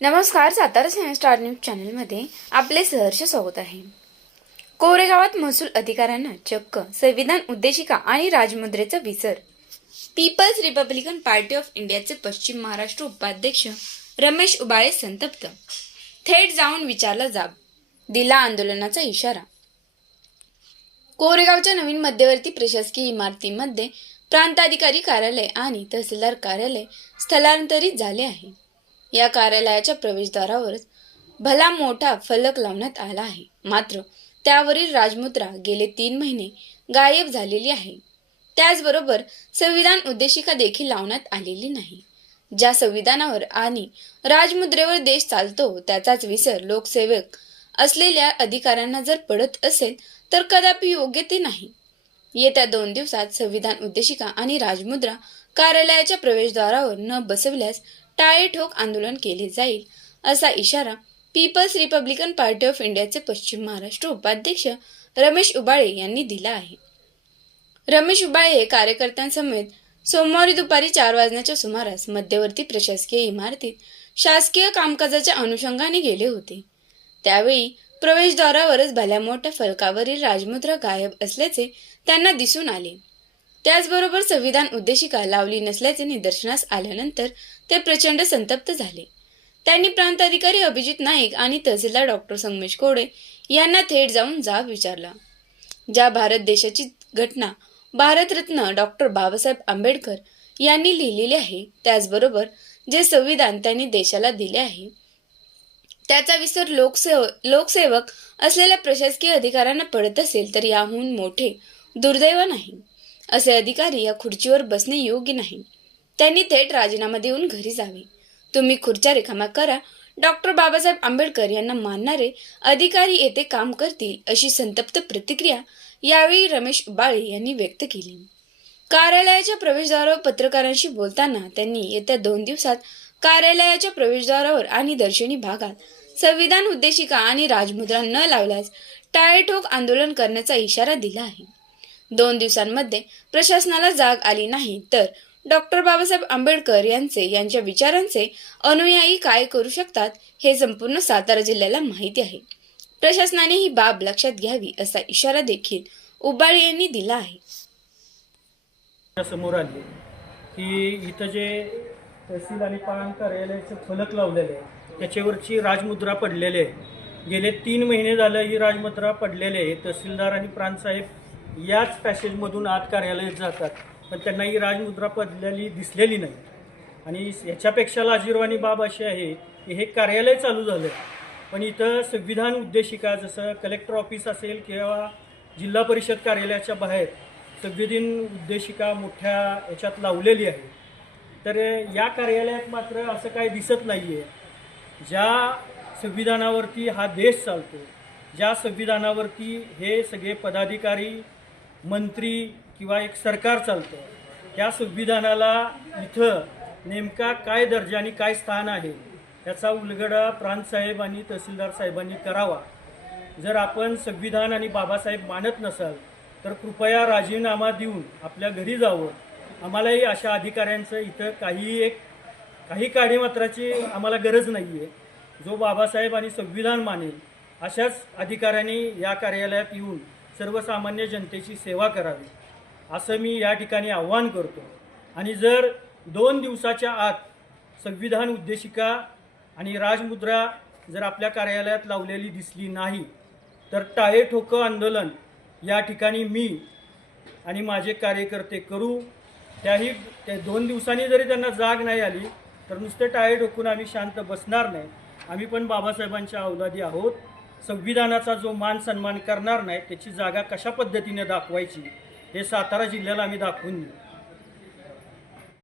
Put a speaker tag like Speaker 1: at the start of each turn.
Speaker 1: नमस्कार सातारा सिने star news चॅनलमध्ये आपले सहर्ष स्वागत आहे. कोरेगावात महसूल अधिकाऱ्यांना चक्क संविधान उद्देशिका आणि राजमुद्रेचा विसर. पीपल्स रिपब्लिकन पार्टी ऑफ इंडियाचे पश्चिम महाराष्ट्र उपाध्यक्ष रमेश उबाळे संतप्त. थेट जाऊन विचारला जाब. दिला आंदोलनाचा इशारा. कोरेगावच्या नवीन मध्यवर्ती प्रशासकीय इमारतीमध्ये प्रांताधिकारी कार्यालय आणि तहसीलदार कार्यालय स्थलांतरित झाले आहे. या कार्यालयाच्या प्रवेशद्वारावरच भला मोठा फलक लावण्यात आला आहे. मात्र त्यावरील राजमुद्रा गेले तीन महिने गायब झालेली आहे. त्याचबरोबर संविधान उद्देशिका देखील लावण्यात आलेली नाही. ज्या संविधानावर आणि राजमुद्रेवर देश चालतो त्याचाच विसर लोकसेवक असलेल्या अधिकाऱ्यांना जर पडत असेल तर कदापि योग्य ते नाही. येत्या दोन दिवसात संविधान उद्देशिका आणि राजमुद्रा कार्यालयाच्या प्रवेशद्वारावर न बसवल्यास टाळेठोक आंदोलन केले जाईल असा इशारा पीपल्स रिपब्लिकन पार्टी ऑफ इंडियाचे पश्चिम महाराष्ट्र उपाध्यक्ष रमेश उबाळे यांनी दिला आहे. रमेश उबाळे हे कार्यकर्त्यांसमेत सोमवारी दुपारी चार वाजण्याच्या सुमारास मध्यवर्ती प्रशासकीय इमारतीत शासकीय कामकाजाच्या अनुषंगाने गेले होते. त्यावेळी प्रवेशद्वारावरच भल्या मोठ्या फलकावरील राजमुद्रा गायब असल्याचे त्यांना दिसून आले. त्याचबरोबर संविधान उद्देशिका लावली नसल्याचे निदर्शनास आल्यानंतर ते प्रचंड संतप्त झाले. त्यांनी प्रांताधिकारी अभिजित नाईक आणि तहसीलदार डॉक्टर संगमेश कोडे यांना थेट जाऊन जाब विचारला. ज्या भारत देशाची घटना भारतरत्न डॉक्टर बाबासाहेब आंबेडकर यांनी लिहिलेली आहे त्याचबरोबर जे संविधान त्यांनी देशाला दिले आहे त्याचा विसर लोकसेव लोकसेवक असलेल्या प्रशासकीय अधिकाऱ्यांना पडत असेल तर याहून मोठे दुर्दैव नाही. असे अधिकारी या खुर्चीवर बसणे योग्य नाही. त्यांनी थेट राजीनामा देऊन घरी जावे. तुम्ही खुर्च्या रिकाम्या करा. डॉक्टर बाबासाहेब आंबेडकर यांना मानणारे अधिकारी येथे काम करतील अशी संतप्त प्रतिक्रिया यावेळी रमेश उबाळे यांनी व्यक्त केली. कार्यालयाच्या प्रवेशद्वारावर पत्रकारांशी बोलताना त्यांनी येत्या दोन दिवसात कार्यालयाच्या प्रवेशद्वारावर आणि दर्शनी भागात संविधान उद्देशिका आणि राजमुद्रा न लावल्यास टाळेठोक आंदोलन करण्याचा इशारा दिला आहे. दोन दिवसांमध्ये प्रशासनाला जाग आली नाही. तर डॉक्टर बाबासाहेब आंबेडकर यांचे यांच्या विचारांचे अनुयायी काय करू शकतात हे संपूर्ण सातारा जिल्ह्याला माहिती आहे. प्रशासनाने ही बाब लक्षात घ्यावी असा इशारा देखील उबाळे यांनी दिला आहे.
Speaker 2: समोर आली. की इथं जे तहसील आणि पाळण कार्यालयाचे फलक लावलेले आहे त्याच्यावरची राजमुद्रा पडलेली आहे. गेले तीन महिने झालं ही राजमुद्रा पडलेली आहे. तहसीलदार आणि प्रांतसाहेब याच पॅसेजमधून आत कार्यालयात जातात. पण त्यांना ही राजमुद्रा पडलेली दिसलेली नाही. आणि ह्याच्यापेक्षा लाजीरवाणी बाब अशी आहे की हे कार्यालय चालू झालं पण इथं संविधान उद्देशिका जसं कलेक्टर ऑफिस असेल किंवा जिल्हा परिषद कार्यालयाच्या बाहेर संविधान उद्देशिका मोठ्या याच्यात लावलेली आहे. तर या कार्यालयात मात्र असं काही दिसत नाही आहे ज्या संविधानावरती हा देश चालतो ज्या संविधानावरती हे सगळे पदाधिकारी मंत्री किंवा एक सरकार चालतं त्या संविधानाला इथं नेमका काय दर्जा आणि काय स्थान आहे याचा उलगडा प्रांतसाहेब आणि तहसीलदार साहेबांनी करावा. जर आपण संविधान आणि बाबासाहेब मानत नसाल तर कृपया राजीनामा देऊन आपल्या घरी जावं. आम्हालाही अशा अधिकाऱ्यांचं इथं काही एक काही काढेमात्राची आम्हाला गरज नाही आहे जो बाबासाहेब आणि संविधान मानेल अशाच अधिकाऱ्यांनी या कार्यालयात येऊन सर्वसामान्य जनतेची सेवा करावी असं मी या ठिकाणी आव्हान करतो. आणि जर दोन दिवसाच्या आत संविधान उद्देशिका आणि राजमुद्रा जर आपल्या कार्यालयात लावलेली दिसली नाही तर टाळे ठोकं आंदोलन या ठिकाणी मी आणि माझे कार्यकर्ते करू. त्याही त्या दोन दिवसांनी जरी त्यांना जाग नाही आली तर नुसते टाळे ठोकून आम्ही शांत बसणार नाही. आम्ही पण बाबासाहेबांच्या अवलादी आहोत. संविधानाचा जो मान सन्मान करणार नाही त्याची जागा कशा पद्धतीने दाखवायची हे सातारा जिल्ह्याला आम्ही दाखवून देऊ.